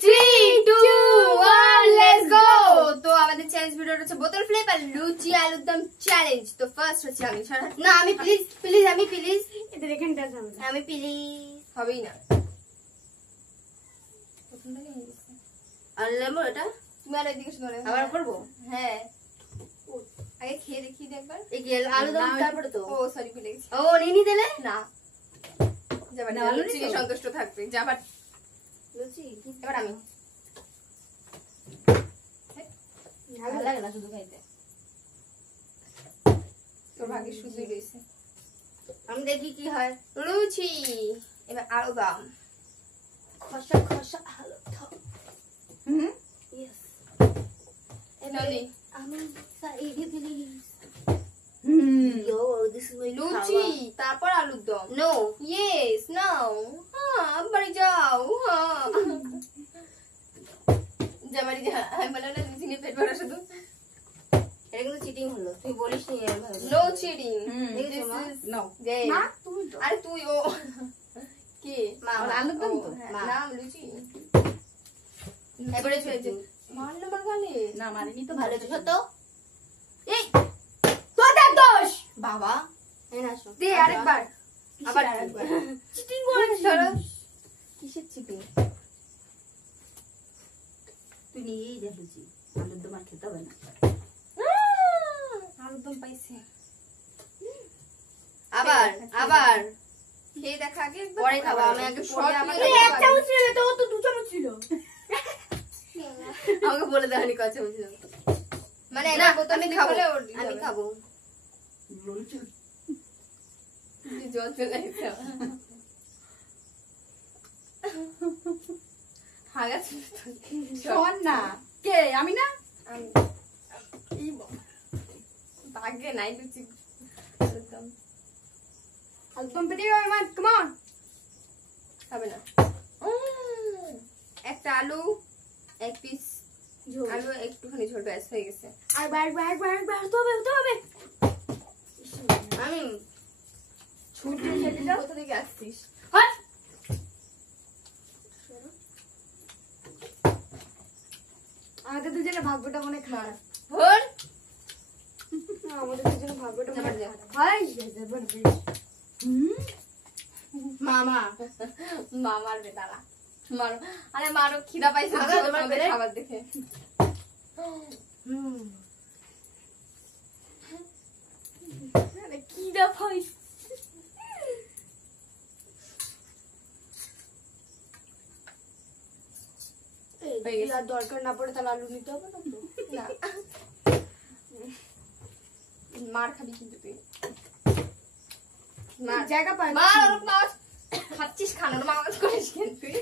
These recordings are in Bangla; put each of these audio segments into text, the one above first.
3 2 1 লেটস গো। তো আমাদের চ্যালেঞ্জ ভিডিওটা হচ্ছে বোতল ফ্লিপ আর লুচি আলুর দম চ্যালেঞ্জ। তো ফার্স্ট হচ্ছে আমি। না আমি প্লিজ আমি প্লিজ এটা এখানটা আমি প্লিজ হবেই না। আর লেমন এটা তুমি আর এদিকে শুনো আবার করব। হ্যাঁ আগে খেয়ে দেখি একবার। এই গেল আলু দম তারপরে তো ও সরি ভুলে গেছি। ও নিনি দিলে না যাবার লুচি সন্তুষ্ট থাকবে যাবার লুচি এবার আমি ভালো লাগে না শুধু খাইতে। তোর ভাগ্যে শুধুই রয়েছে। আমি দেখি কি হয়। লুচি এবার আলু দম খসা খসা আলু দম। ইয়েস নলি আমি সাইডে please yo this is my luchi তারপর আলুর দম। নো ইয়েস নাও হ্যাঁ বাড়ি যাও হ্যাঁ যা বাড়ি যা। আমি বললাম না লুচি নিয়ে পেট ভরা শুধু। এটা কিন্তু চিটিং হলো তুই বলিস নি এভাবে নো চিটিং দেখেছো মা? নো না তুমি তো আরে তুই ও কে মা আলুর দম তো মা। না লুচি এবারে চলছে মারলো মার গালে না মারিনি তো ভালো ছিল তো এই তোদের দোষ বাবা এই না শোন দে আরেকবার আবার আরেকবার চিটিং করেছিস ধরো কিসের চিটিং তুই নিয়েই দেখ লুচি আলুর দম আর খেতে হবে না আলুর দম পাইছে আবার আবার খেয়ে দেখা আগে পরে খাবো আমি আগে পরে আমাকে এক চামচ ছিল তো ও তো 2 চামচ ছিল আমাকে বলে দেওয়ানি কথা বুঝলো মানে না একটা বোতল আমি নিয়ে খাবো হলে ওর আমি খাবো জল চলে গেছে হাগা শোন না কে আমি না আমি এই বাগে নাই লুচি একদম একদম পেটে যাবে মা কাম অন হবে না একটা আলু এক পিস আলু একটুখানি ঝোল ব্যাস হয়ে গেছে। আর বার তো হবে আমি ছুটি ছেলেটা কোথা থেকে আসছিস? হট আমাদের দুজনের ভাগ্যটা মনে খারাপ ধর আমাদের দুজনের ভাগ্যটা যাবার মনে যা। হাই মামা মামার বেদারা মারো আরে মারো খিদা পাইছে আগা তোমার তোমাদের পেটে? খাবার দেখে। আরে খিদা পাইছে হয়ে গেছে। আর দরকার না পড়ে তাহলে আলু নিতে হবে না তো না মার খাবি কিন্তু তুই মার জায়গা পাই মার ওর মাছ খাচ্ছিস খানোর মাছ করিস কেন তুই?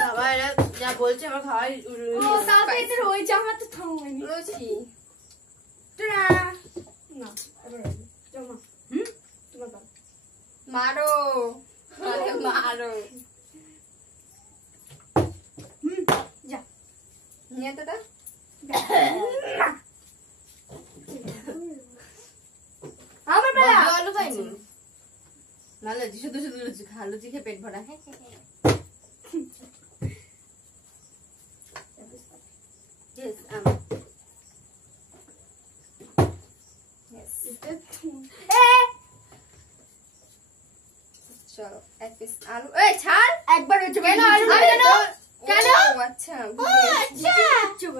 বাবা এরা যা বলছে আমার খাওয়াই ওই জামা তো থামাইনি লুচি না মারো আরে মারো যা নিয়ে তোটা আমার বেলা আলু পাইনি ভালো লুচি শুধু শুধু লুচি খা লুচি খেয়ে পেট ভরা হ্যাঁ Yes, চলো এক পিস আলু এই ছাড় একবার হচ্ছে কেন আলু কেন কেন আচ্ছা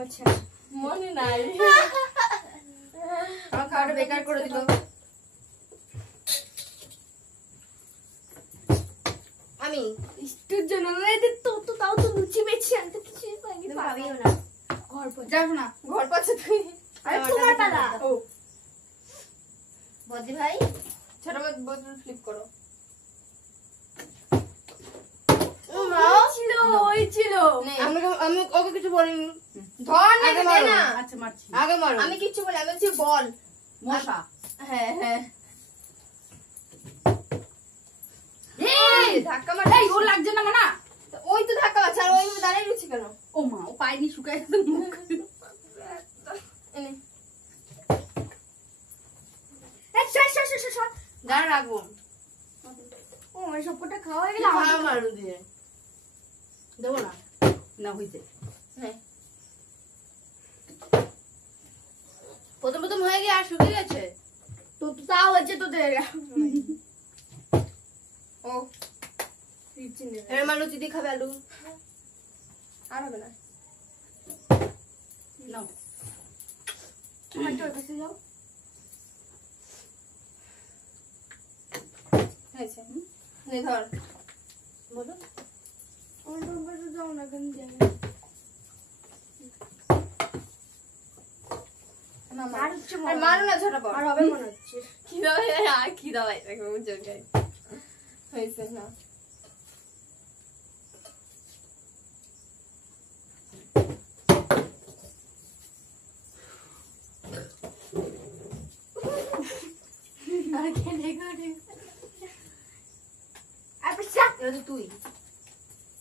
আচ্ছা মনে নাই আমার খাওয়াটা বেকার করে দিল আমি ইস্টুর জন্য তো তাও তো লুচি বেশি আনতে কিছু পাইনি পাবিও না ঘর পর যাবো না ঘর পাচ্ছে তুই আরে তোমার পালা ও বদি ভাই ছোট বোতল ফ্লিপ করো ওই ছিল আমি ওকে কিছু বলিনি ধর না আগে দে মারো। না আচ্ছা মারছি আগে মারো আমি কিচ্ছু বলি আমি বলছি বল মশা হ্যাঁ হ্যাঁ ধাক্কা মার এই ওর লাগছে না মানা ওই তো ধাক্কা মারছে আর ওই দাঁড়িয়ে রয়েছে কেন? ও মা ও পায়নি শুকায় গেছে মুখ এনে দাঁড়া রাখবো ও আমার সবকটা খাওয়া হয়ে গেল আমার আলু দিয়ে দেবো না না হইছে হ্যাঁ প্রথম প্রথম হয়ে গিয়ে আর শুকিয়ে গেছে তো তাও হচ্ছে তোদের ও এবার মা লুচি দিয়ে খাবে আলু আর হবে না নাও তোর কাছে যাও হয়েছে নে ধর বলো আমার কাছে যাও না কেন যাবে আর হচ্ছে আর মারো না ঝটাপট আর হবে মনে হচ্ছে কি দাও আর কি দাও দেখো উজ্জ্বল গাই হয়েছে না আর খেলে করে আর চাক এবার তো তুই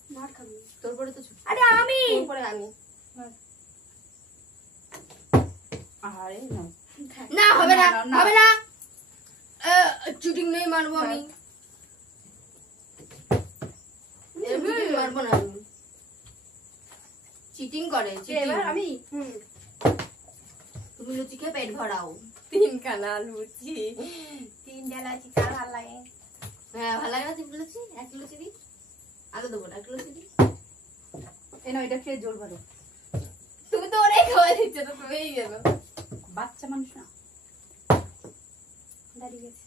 মার খাবি তোর পরে তো ছুটি আরে আমি পরে আমি আরে নাও না হবে না না, না। হবে না চুটিং নেই মারবো আমি এমনি মারবো না আমি চিটিং করে cheating। এবার আমি তুমি লুচি খেয়ে পেট ভরাও 3 খানা লুচি 3 ডালা চিকার ভালো লাগে হ্যাঁ ভালো লাগে না তুমি লুচি এক লুচি দি আলু দেবো না এক লুচি দি এই নাও এটা খেয়ে জল ভরো তুমি তো ওরে খাওয়া দিচ্ছ তো তুমিই গেল বাচ্চা মানুষ না দাঁড়িয়ে গেছে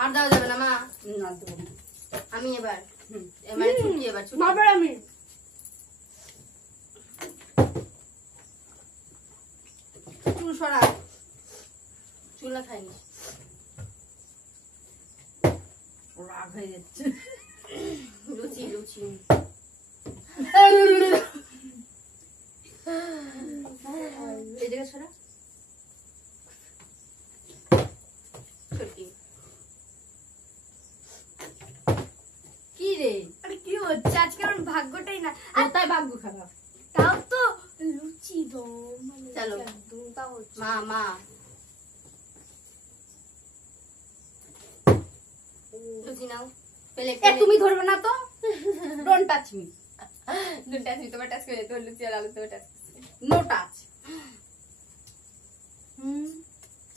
আর দেওয়া যাবে না মা না দেবো না আমি এবার হুম মানে ছুটি এবার ছুটি মারবার আমি চুল সরা চুল না খাইনি রাগ হয়ে যাচ্ছে লুচি লুচি এই জায়গা সরা ছুটি কি রে আরে কি হচ্ছে আজকে আমার ভাগ্যটাই না কোথায় ভাগ্য খারাপ তাও তো লুচি দো মানে চলো। একদম তাও হচ্ছে মা মা লুচি নাও পেলে এ তুমি ধরবে না তো ডোন্ট টাচ মি দুটো তুমি তোমার টাচ করে তো লুচি আর আলু তোমার টাচ নো টাচ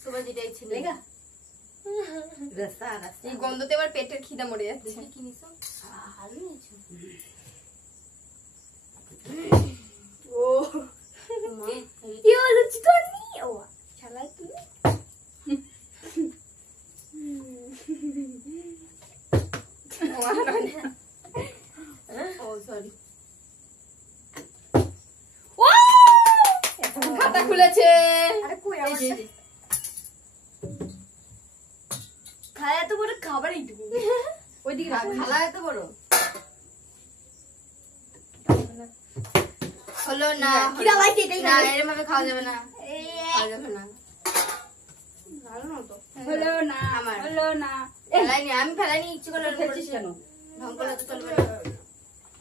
তোমার যেটা ইচ্ছে লেগা রাস্তা রাস্তা এই গন্ধতে আবার পেটের খিদা মরে যাচ্ছে দেখি কি নিছো আলু নিয়েছো ও মা এই কি হলো লুচি তো নি ও শালাই তুই ও সরি ও খাতা খুলেছে আরে কই এই আমার যে খায় এত বড় খাবার এইটুকু ওইদিকে খালা এত বড় হলো না খিদা লাগছে এটাই না না এরকম ভাবে খাওয়া যাবে না এই খাওয়া যাবে না ভালো না তো হলো না আমার। হলো না ফেলাইনি আমি ফেলাইনি ইচ্ছে করে এরকম ফেলছিস করেছি। কেন ঢং করলে তো চলবে না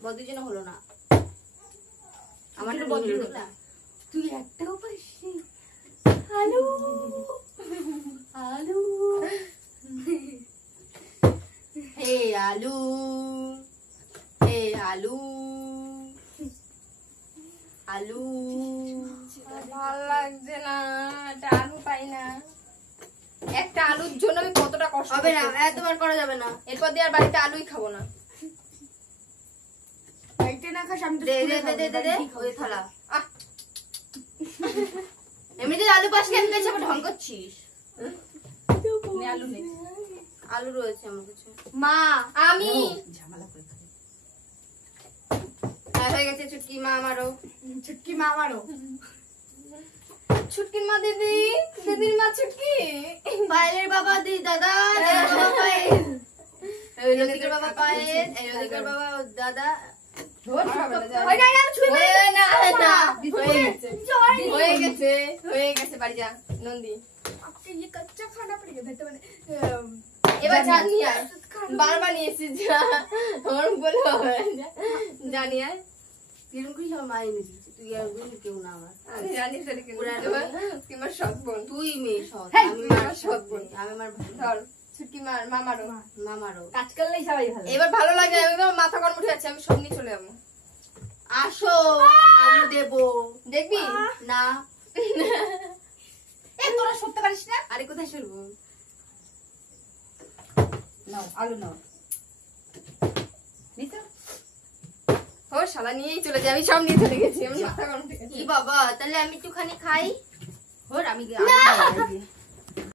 বদুর জন্য হলো না আমারটা বদল হলো না তুই একটাও পাইসনি আলু আলু হে আলু হে আলু আলু ভালো লাগছে না একটা আলু পাই না একটা আলুর জন্য আমি কতটা কষ্ট হবে না করছি। এতবার করা যাবে না এরপর দিয়ে আর বাড়িতে আলুই খাবো না এইটা না খাস আমি তো দে স্কুলে দে দে দে দে দে খাবো, ওই থালা আহ এমনিতে আলু পাশে আমি কাছে ঢং করছিস নে আলু নে আলু রয়েছে আমার কাছে মা আমি ঝামেলা করে খাবে হ্যাঁ, হয়ে গেছে চুটকি মা আমারও ছুটকি মা আমারও ছুটকির মা দিদি দিদির মা ছুটকি পায়েলের বাবা দি দাদা দাদার বাবা পায়েল এই লতিকার বাবা পায়েল এই লতিকার বাবা দাদা আর হবে না, যাও। ওই না আমি ছুঁই ওই না না হয়ে গেছে হয়ে গেছে হয়ে গেছে বাড়ি যা নন্দী आपके ये कच्चा खाना पड़ेगा बेटा मैंने এবার জানি আর বারবার নিয়ে এসেছি যা আমার বলে হবে না। জানি আর কিরম করি সব মা এনে দিচ্ছে তুই আর বুঝলি কেউ না আমার রানী তারিখে পুরা তুই আমার সৎ বোন। তুই মেয়ে সৎ, হেই, আমি তুই মার আমার সৎ সৎ বোন, বোন। আমি আমার ভাই, ধর ছুটকি মার মামারও। মামারও। কাজ করলেই সবাই ভালো। এবার ভালো লাগে, আমি তো মাথা গরম উঠে যাচ্ছে, আমি সব নিয়ে চলে যাবো। আসো, আলু দেবো। দেখবি? না, এ তোরা সরতে পারিস না? আরে কোথায় সরবো? নাও আলু নাও। নিছো? ও শালা নিয়েই চলে যাই, আমি সব নিয়ে চলে গেছি, আমি মাথা গরম উঠে গেছে। কি বাবা, তাহলে আমি একটুখানি খাই। ওর আমি খাই দিয়ে।